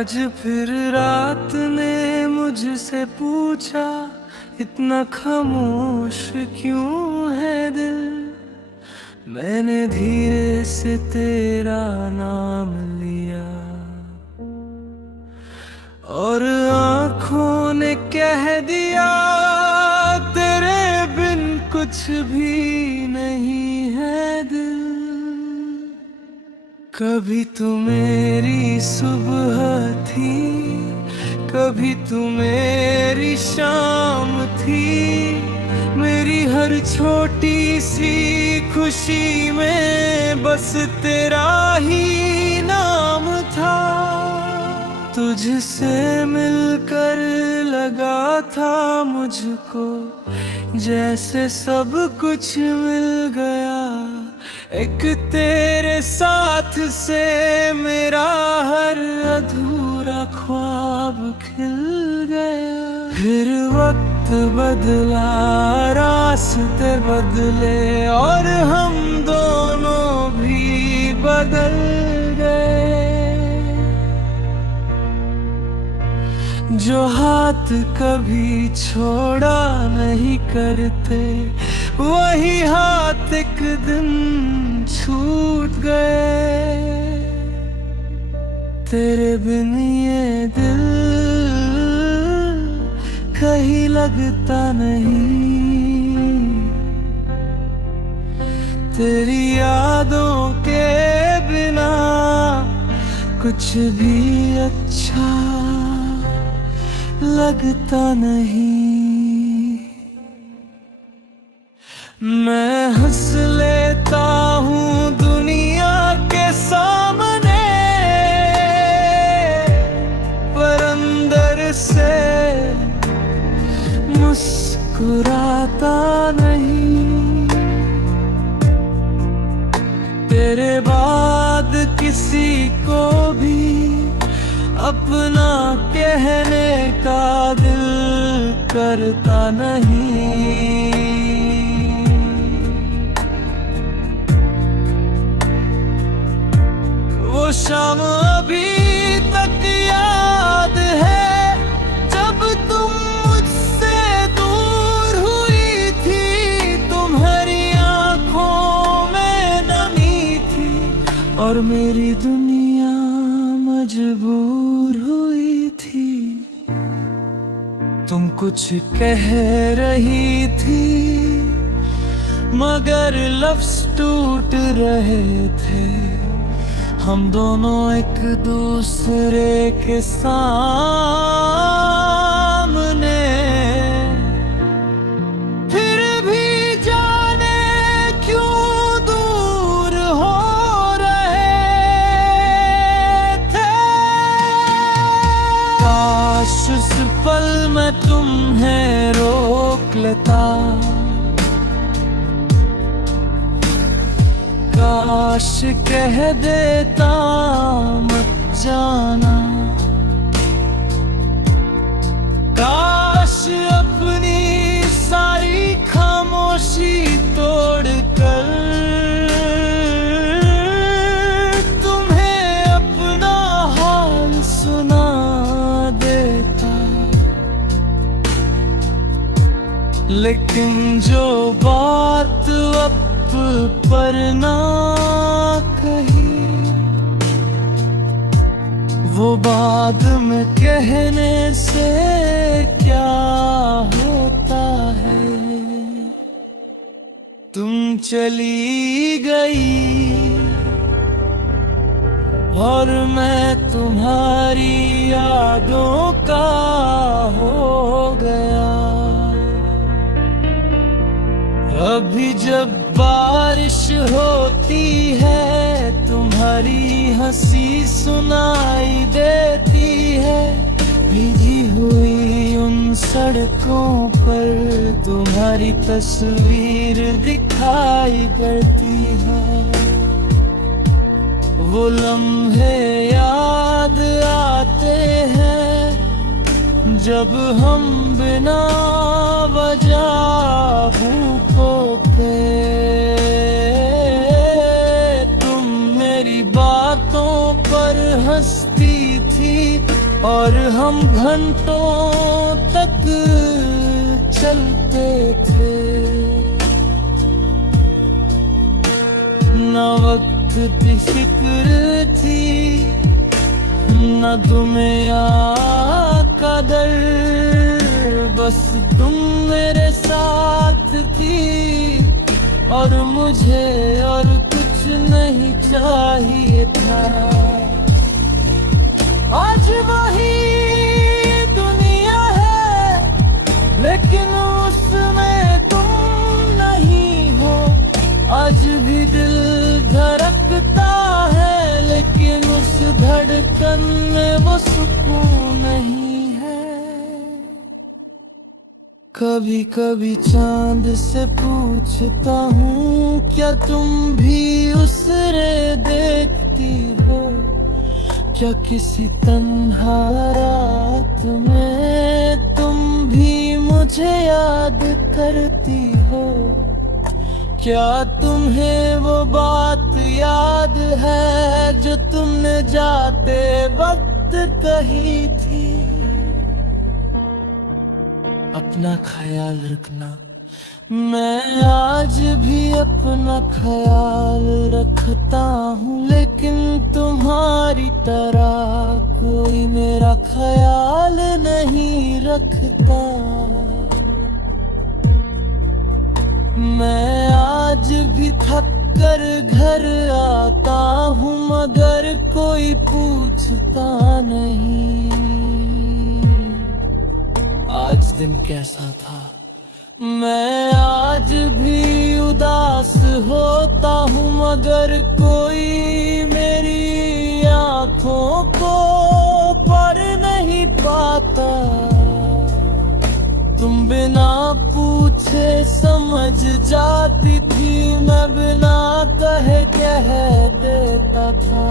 आज फिर रात ने मुझसे पूछा, इतना खामोश क्यों है दिल। मैंने धीरे से तेरा नाम लिया और आंखों ने कह दिया, तेरे बिन कुछ भी नहीं है दिल। कभी तू मेरी सुबह थी, कभी तू मेरी शाम थी। मेरी हर छोटी सी खुशी में बस तेरा ही नाम था। तुझसे मिलकर लगा था मुझको जैसे सब कुछ मिल गया। एक तेरे साथ से मेरा हर अधूरा ख्वाब खिल गया। फिर वक्त बदला, रास्ते बदले और हम दोनों भी बदल गए। जो हाथ कभी छोड़ा नहीं करते, वही हाथ एक दिन छूट गए। तेरे बिन ये दिल कहीं लगता नहीं। तेरी यादों के बिना कुछ भी अच्छा लगता नहीं। मैं हंस लेता हूँ दुनिया के सामने, पर अंदर से मुस्कुराता नहीं। तेरे बाद किसी को भी अपना कहने का दिल करता नहीं। वो शाम अभी तक याद है जब तुम मुझसे दूर हुई थी। तुम्हारी आंखों में नमी थी और मेरी दुनिया मजबूर हुई थी। तुम कुछ कह रही थी मगर लफ्ज़ टूट रहे थे। हम दोनों एक दूसरे के सामने, फिर भी जाने क्यों दूर हो रहे थे। काश उस पल में तुम्हें रोक लेता, काश कह देता मत जाना। काश अपनी सारी खामोशी तोड़कर तुम्हें अपना हाल सुना देता। लेकिन जो बात अब पर ना कही, वो बाद में कहने से क्या होता है। तुम चली गई और मैं तुम्हारी यादों का हो गया। अभी जब बारिश होती है तुम्हारी हंसी सुनाई देती है। भीगी हुई उन सड़कों पर तुम्हारी तस्वीर दिखाई पड़ती है। वो लम्हे याद आते हैं जब हम बिना वजह भूखों पे तुम मेरी बातों पर हंसती थी और हम घंटों तक चलते थे। न वक्त की फिक्र थी, न तुम्हें या कदर, बस तुम मेरे साथ थी और मुझे और कुछ नहीं चाहिए था। आज वही दुनिया है लेकिन उसमें तुम नहीं हो। आज भी दिल धड़कता है लेकिन उस धड़कन में वो सुकून नहीं है। कभी कभी चांद से पूछता हूँ क्या तुम भी उसरे देखती हो, क्या किसी तन्हा रात में तुम भी मुझे याद करती हो। क्या तुम्हें वो बात याद है जो तुमने जाते वक्त कही थी। अपना ख्याल रखना। मैं आज भी अपना ख्याल रखता हूँ लेकिन तुम्हारी तरह कोई मेरा ख्याल नहीं रखता। मैं आज भी थक कर घर आता हूँ मगर कोई पूछता नहीं आज दिन कैसा था। मैं आज भी उदास होता हूँ मगर कोई मेरी आँखों को पढ़ नहीं पाता। तुम बिना पूछे समझ जाती थी, मैं बिना कहे कह देता था।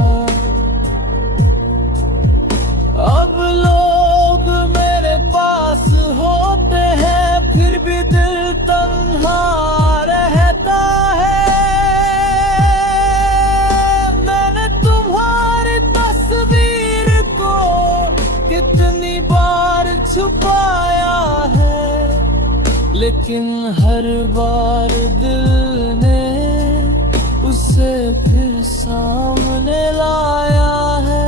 अब लोग मेरे पास होते हैं फिर भी दिल तन्हा रहता है। मैंने तुम्हारी तस्वीर को कितनी बार छुपाया है लेकिन हर बार दिल ने उसे फिर सामने लाया है।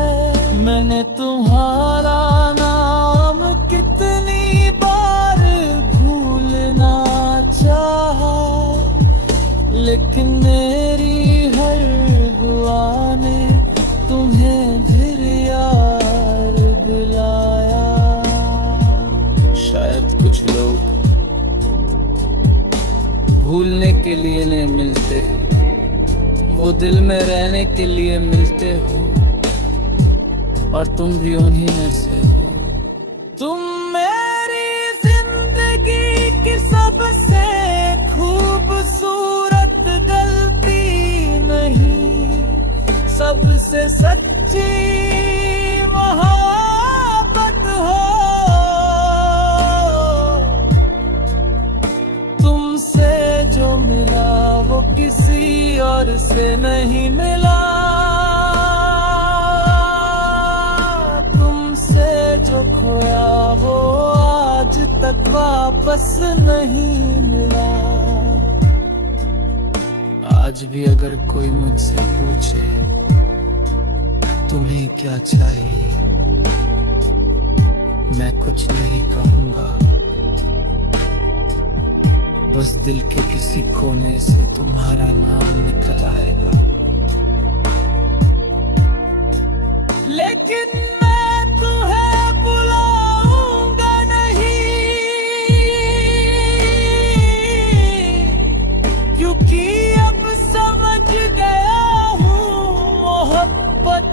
मैंने तुम्हारा नाम कितनी बार भूलना चाहा लेकिन मेरी हर दुआ ने तुम्हें फिर याद दिलाया। शायद कुछ लोग भूलने के लिए नहीं मिलते, वो दिल में रहने के लिए मिलते हो और तुम भी उन्हीं में से हो। तुम मेरी जिंदगी की सबसे खूबसूरत गलती नहीं, सबसे सच्ची मोहब्बत हो। तुमसे जो मिला वो किसी और से नहीं मिला, जो खोया वो आज तक वापस नहीं मिला। आज भी अगर कोई मुझसे पूछे तुम्हें क्या चाहिए, मैं कुछ नहीं कहूँगा, बस दिल के किसी कोने से तुम्हारा नाम निकल आएगा। लेकिन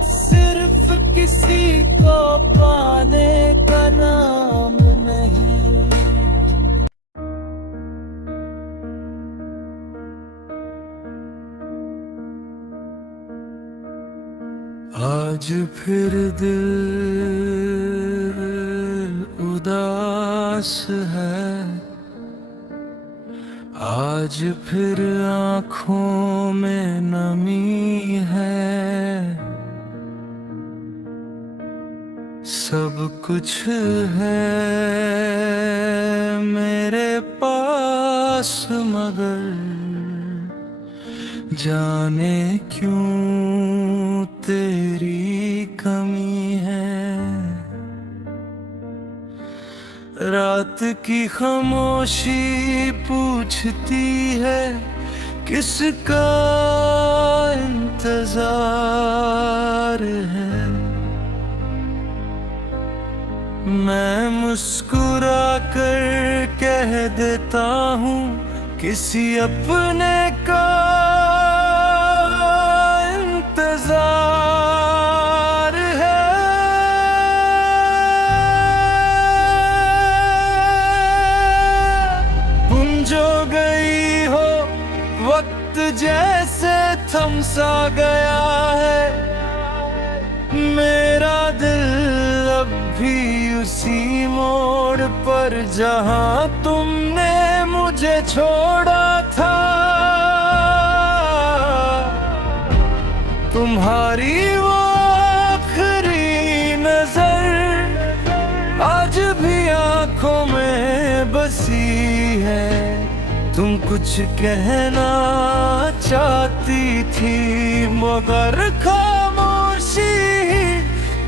सिर्फ किसी को पाने का नाम नहीं। आज फिर दिल उदास है, आज फिर आँखों में नमी है। सब कुछ है मेरे पास मगर जाने क्यों तेरी कमी है। रात की खामोशी पूछती है किसका इंतजार है। मैं मुस्कुरा कर कह देता हूँ किसी अपने का इंतजार है। तुम जो गई हो वक्त जैसे थम सा गया है। मेरा दिल अब भी उसी मोड़ पर जहां तुमने मुझे छोड़ा था। तुम्हारी वो आखिरी नजर आज भी आंखों में बसी है। तुम कुछ कहना चाहती थी मगर खामोशी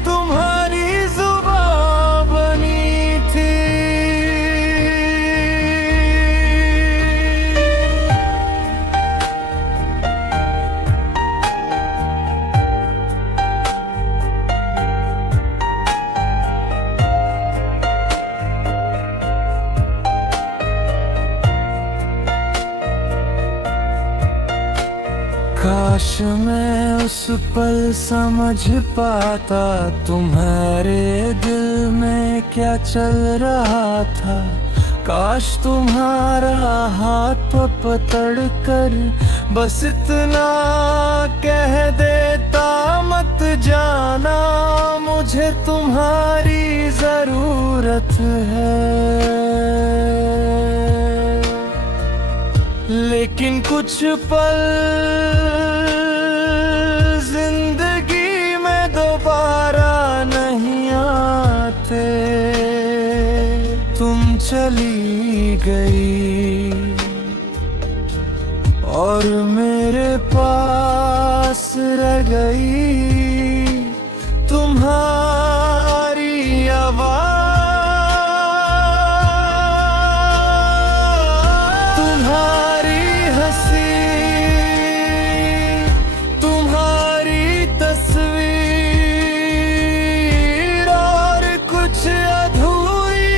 तुम्हारी जुबान बनी थी। काश मैं उस पल समझ पाता तुम्हारे दिल में क्या चल रहा था। काश तुम्हारा हाथ पकड़ कर बस इतना कह देता मत जाना मुझे तुम्हारी जरूरत है। लेकिन कुछ पल जिंदगी में दोबारा नहीं आते। तुम चली गई और मेरे पास रह गई तुम्हारी आवाज। तुम्हारी तस्वीर और कुछ अधूरी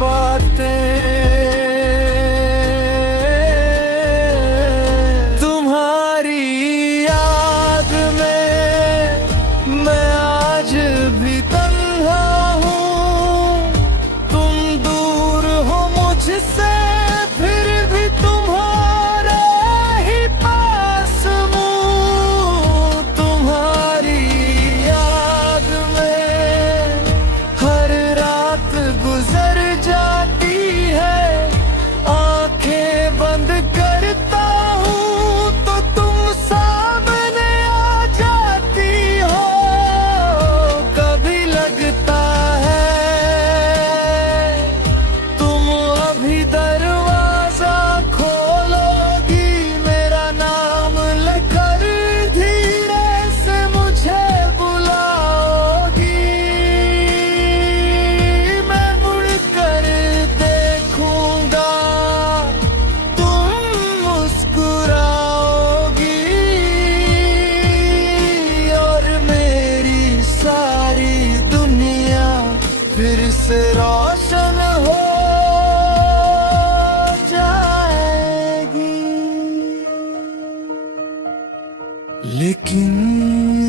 बातें। तुम्हारी याद में मैं आज भी तन्हा हूँ। तुम दूर हो मुझसे फिर भी तुम्हारे ही पास हूँ। तुम्हारी याद में हर रात गुजर जाती है। आंखें बंद करता हूँ तो तुम सामने आ जाती हो। कभी लगता है तुम अभी दरवाजा खोलोगी मेरा नाम लेकर धीरे से मुझे बुलाओगी। मैं मुड़ कर देखूंगा तुम मुस्कुराओगी और मेरी सारी दुनिया फिर से रोशन हो जाएगी। लेकिन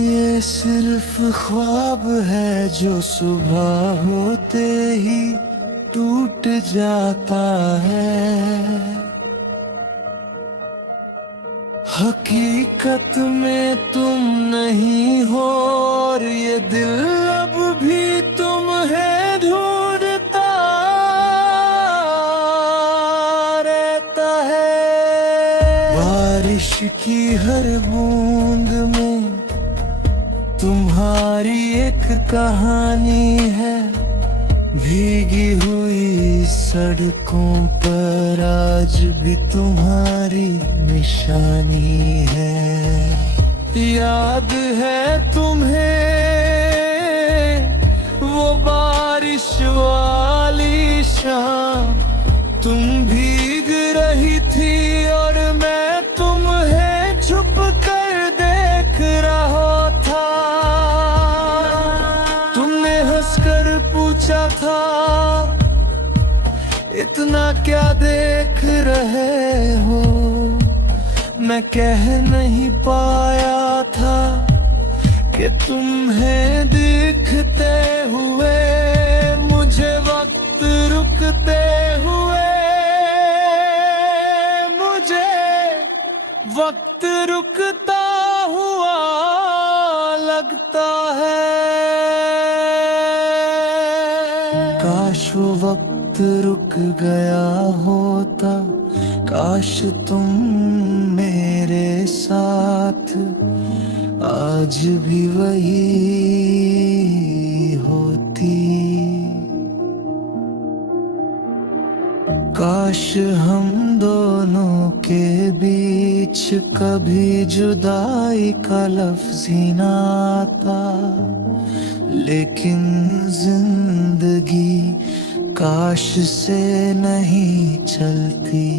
ये सिर्फ ख्वाब है जो सुबह होते ही टूट जाता है। हकीकत में तुम नहीं हो और ये दिल अब भी तुम्हें ढूंढता रहता है। बारिश की हर बूंद में तुम्हारी एक कहानी है, भीगी हुई सड़कों पर आज भी तुम्हारी निशानी है। याद है तुम्हें वो बारिश वाली शाम, तुम भीग रही थी और मैं तुम्हें छुप कर देख रहा था। तुमने हंसकर पूछा था, इतना क्या देख रहे हो? मैं कह नहीं पाया था कि तुम्हें दिखते हुए मुझे वक्त रुकते हुए, मुझे वक्त रुकता हुआ लगता है। काश वो वक्त रुक गया होता, काश तुम मेरे साथ आज भी वही होती। काश हम दोनों के बीच कभी जुदाई का लफ्ज़ ही ना आता, लेकिन जिंदगी काश से नहीं चलती।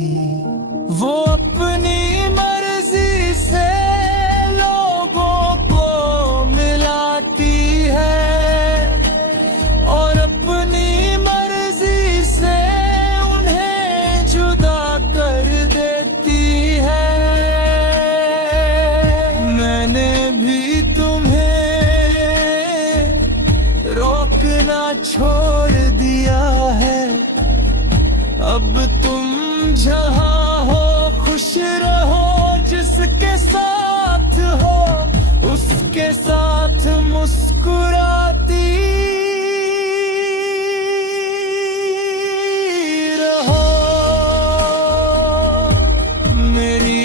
वो अपनी मर्जी से लोगों को मिलाती है और अपनी मर्जी से उन्हें जुदा कर देती है। मैंने भी तुम्हें रोकना छोड़ दिया है, अब तुम जहां हो खुश रहो, जिसके साथ हो उसके साथ मुस्कुराती रहो। मेरी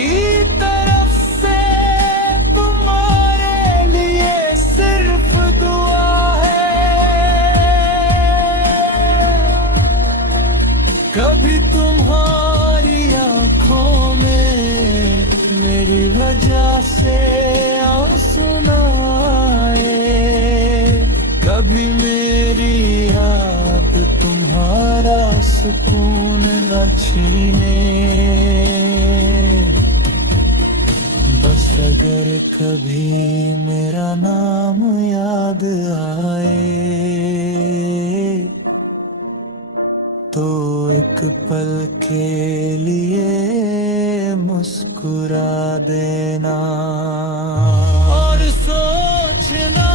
तरफ से तुम्हारे लिए सिर्फ दुआ है, कभी तुम्हारी आंखों में मेरी वजह से आंसू न आए, कभी मेरी याद तुम्हारा सुकून न छीने। बस अगर कभी मेरा नाम याद आए तो एक पल के लिए मुस्कुरा देना और सोचना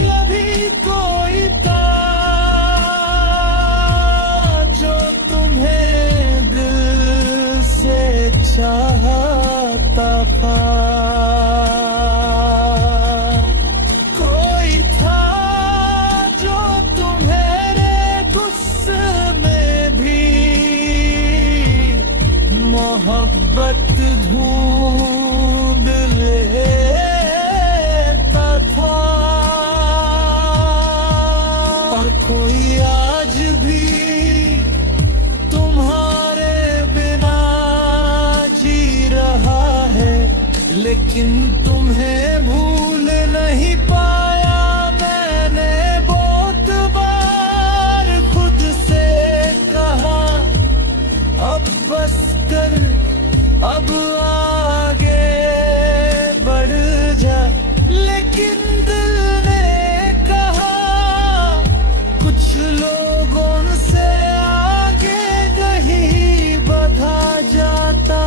कभी कोई था जो तुम्हें दिल से चाहता था। कोई था जो तुम्हें गुस्से में भी मोहब्बत ढूंढ लेता था, और कोई आज भी तुम्हारे बिना जी रहा है, लेकिन तुम्हें भूल नहीं पाया। मैंने बहुत बार खुद से कहा अब बस कर, अब आगे बढ़ जा, लेकिन दिल ने कहा कुछ लोगों से आगे नहीं बढ़ा जाता।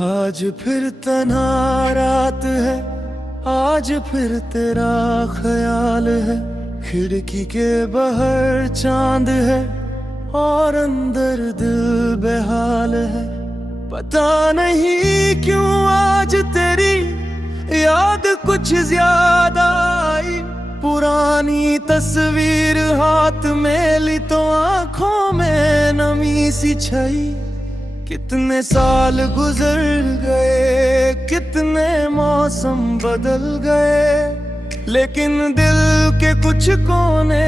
आज फिर तन्हा रात है, आज फिर तेरा ख्याल है, खिड़की के बाहर चांद है और अंदर दिल बेहाल है। पता नहीं क्यों आज तेरी याद कुछ ज्यादा आई, पुरानी तस्वीर हाथ में ली तो आंखों में नमी सी छई। कितने साल गुजर गए, कितने मौसम बदल गए, लेकिन दिल के कुछ कोने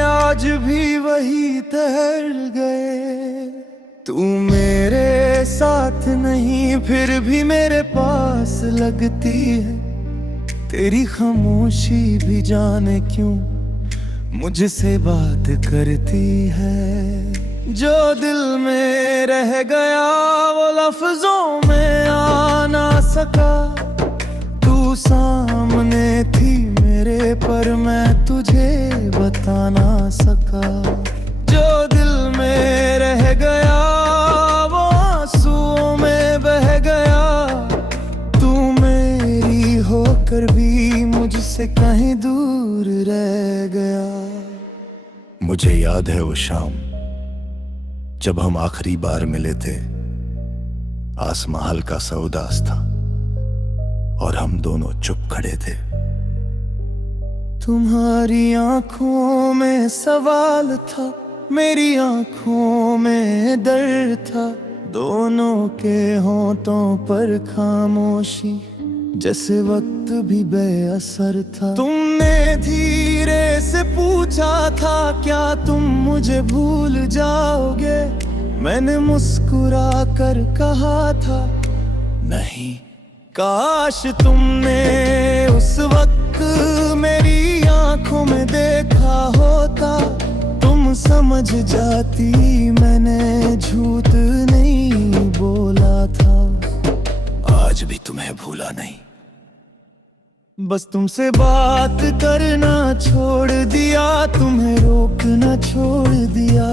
आज भी वही ठहर गए। तू मेरे साथ नहीं फिर भी मेरे पास लगती है, तेरी खामोशी भी जाने क्यों मुझसे बात करती है। जो दिल में रह गया वो लफ्जों में आ ना सका, तू सामने थी मेरे पर मैं तुझे बता ना सका। जो दिल में रह गया वो आंसुओं में बह गया, तू मेरी होकर भी मुझसे कहीं दूर रह गया। मुझे याद है वो शाम जब हम आखिरी बार मिले थे। आसमां हल्का सा उदास था और हम दोनों चुप खड़े थे। तुम्हारी आंखों में सवाल था, मेरी आंखों में दर्द था, दोनों के होंठों पर खामोशी, जैसे वक्त भी बेअसर था। तुमने धीरे से पूछा था क्या तुम मुझे भूल जाओगे, मैंने मुस्कुरा कर कहा था नहीं। काश तुमने उस वक्त मेरी आंखों में देखा होता, तुम समझ जाती मैंने झूठ नहीं बोला था। आज भी तुम्हें भूला नहीं। बस तुमसे बात करना छोड़ दिया, तुम्हें रोकना छोड़ दिया,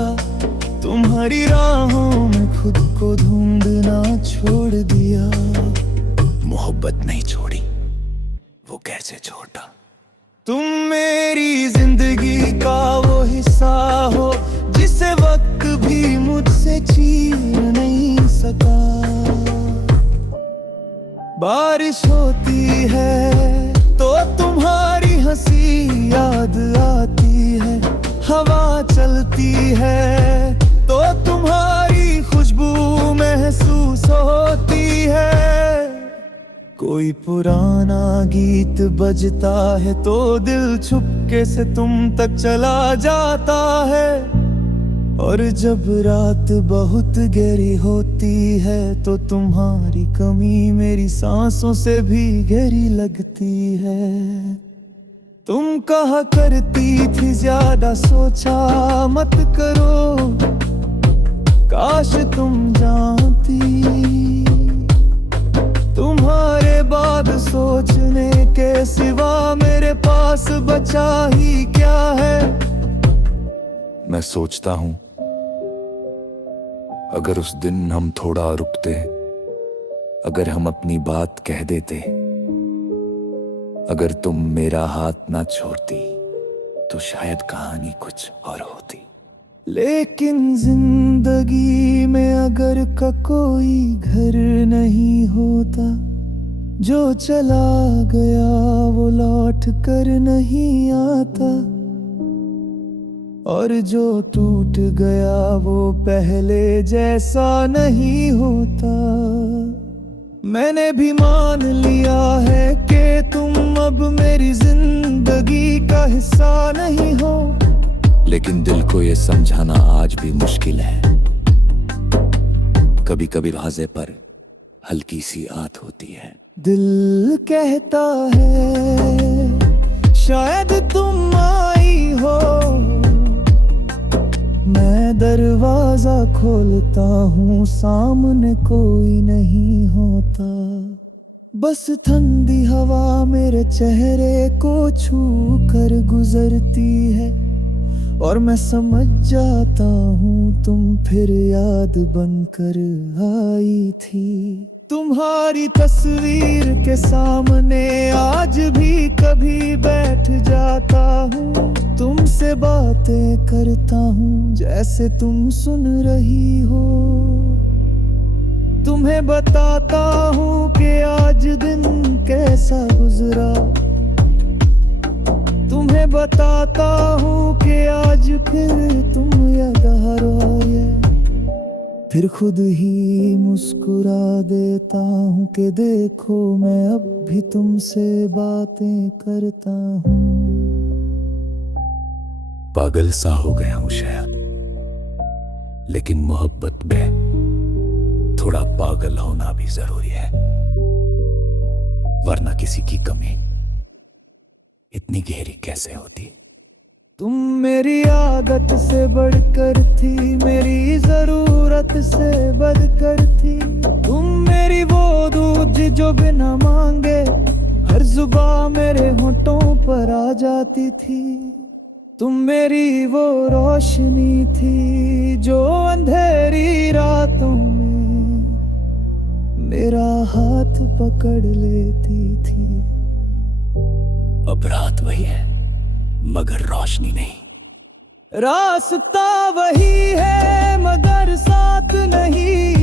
तुम्हारी राहों में खुद को ढूंढना छोड़ दिया। मोहब्बत नहीं छोड़ी, वो कैसे छोड़ा। तुम मेरी जिंदगी का वो हिस्सा हो जिसे वक्त भी मुझसे छीन नहीं सका। बारिश होती है तो तुम्हारी हंसी याद आती है, हवा चलती है तो तुम्हारी खुशबू महसूस होती है। कोई पुराना गीत बजता है तो दिल चुपके से तुम तक चला जाता है, और जब रात बहुत गहरी होती है तो तुम्हारी कमी मेरी सांसों से भी गहरी लगती है। तुम कहा करती थी ज्यादा सोचा मत करो, काश तुम जानती तुम्हारे बाद सोचने के सिवा मेरे पास बचा ही क्या है। मैं सोचता हूं अगर उस दिन हम थोड़ा रुकते, अगर हम अपनी बात कह देते, अगर तुम मेरा हाथ ना छोड़ती तो शायद कहानी कुछ और होती। लेकिन जिंदगी में अगर का कोई घर नहीं होता, जो चला गया वो लौट कर नहीं आता, और जो टूट गया वो पहले जैसा नहीं होता। मैंने भी मान लिया है कि तुम अब मेरी जिंदगी का हिस्सा नहीं हो, लेकिन दिल को ये समझाना आज भी मुश्किल है। कभी कभी वाज़े पर हल्की सी आत होती है। दिल कहता है शायद तुम आई हो, मैं दरवाजा खोलता हूँ सामने कोई नहीं होता। बस ठंडी हवा मेरे चेहरे को छू कर गुजरती है, और मैं समझ जाता हूँ तुम फिर याद बनकर आई थी। तुम्हारी तस्वीर के सामने आज भी कभी बैठ जाता हूँ, तुमसे बातें करता हूँ जैसे तुम सुन रही हो। तुम्हें बताता हूँ कि आज दिन कैसा गुजरा। तुम्हें बताता हूँ कि आज फिर तुम याद आ रही है। फिर खुद ही मुस्कुरा देता हूँ कि देखो मैं अब भी तुमसे बातें करता हूँ। पागल सा हो गया हूं शायद, लेकिन मोहब्बत में थोड़ा पागल होना भी जरूरी है, वरना किसी की कमी इतनी गहरी कैसे होती। तुम मेरी आदत से बढ़कर थी, मेरी जरूरत से बढ़कर थी। तुम मेरी वो दूध जो बिना मांगे हर जुबां मेरे होठों पर आ जाती थी। तुम मेरी वो रोशनी थी जो अंधेरी रातों में मेरा हाथ पकड़ लेती थी। अब रात वही है मगर रोशनी नहीं। रास्ता वही है मगर साथ नहीं।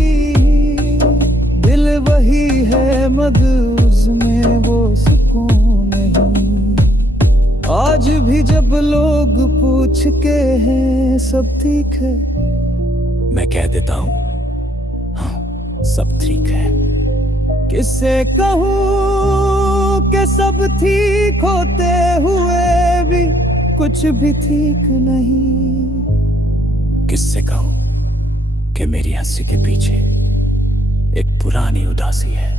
दिल वही है मगर उसमें वो सुकून नहीं। आज भी जब लोग पूछ के हैं सब ठीक है, मैं कह देता हूं हाँ सब ठीक है। किससे कहूँ कि सब ठीक होते हुए भी कुछ भी ठीक नहीं। किससे कहूं कि मेरी हंसी के पीछे एक पुरानी उदासी है।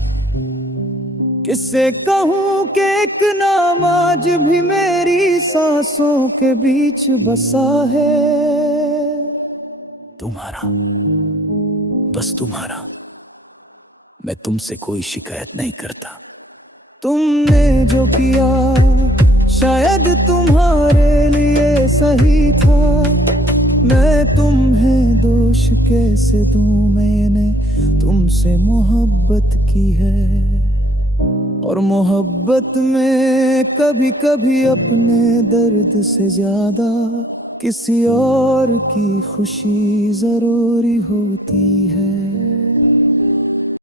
किससे कहूँ कि एक नाम आज भी मेरी सांसों के बीच बसा है। तुम्हारा, बस तुम्हारा। मैं तुमसे कोई शिकायत नहीं करता। तुमने जो किया शायद तुम्हारे लिए सही था। मैं तुम्हें दोष कैसे दूं, मैंने तुमसे मोहब्बत की है। और मोहब्बत में कभी कभी अपने दर्द से ज्यादा किसी और की खुशी जरूरी होती है।